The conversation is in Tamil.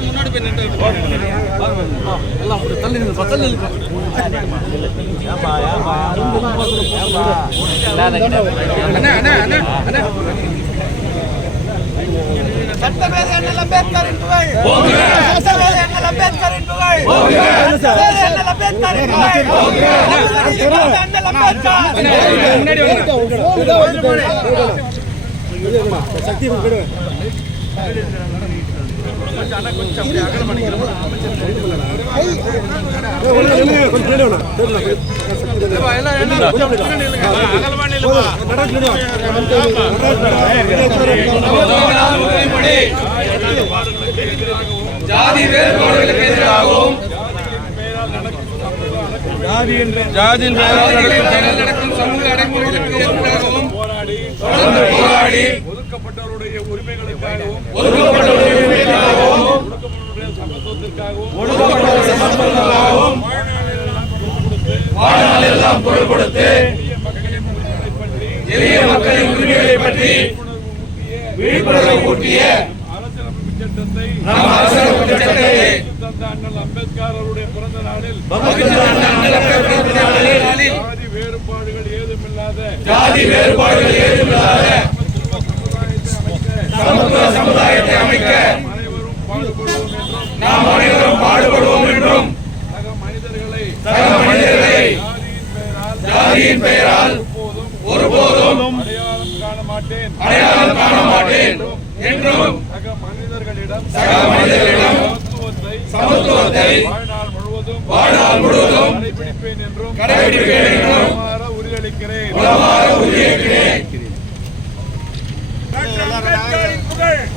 முன்னாடி போய் நின்று தள்ளி சட்டமேதை அண்ணல் அம்பேத்கரின் புகழ் அம்பேத்கரின் புகழ் அம்பேத்கரின் சக்தி ஜாதி வேறுபாடுகளுக்கு எதிராகவும் ஜாதியின் நடக்கும் சமூக அடைமுறைகளுக்கு எதிராகவும் போராடி ஒதுக்கப்பட்டவருடைய உரிமைகளுக்காகவும் சமத்துவத்திற்காகவும் வாழ்நாளெல்லாம் குரல் கொடுத்து எளிய மக்களின் உரிமைகளை பற்றி விழிப்புணர்வை ஊட்டிய அரசியலமைப்பு சட்டத்தை அண்ணல் அம்பேத்கர் அவருடைய பிறந்த நாளில் ஜாதி வேறுபாடுகள் ஏதுமில்லாத சமத்துவ சமுதாயத்தை அமைக்க நாம் அனைவரும் பாடுபடுவோம் என்றும் சக மனிதர்களை ஜாதியின் பெயரால் ஒருபோதும் அடையாளம் காண மாட்டேன் என்றும் சக மனிதர்களிடம் சமத்துவத்தை வாழ்நாள் முழுவதும் கடைபிடிப்பேன் என்றும் உறுதியளிக்கிறேன்.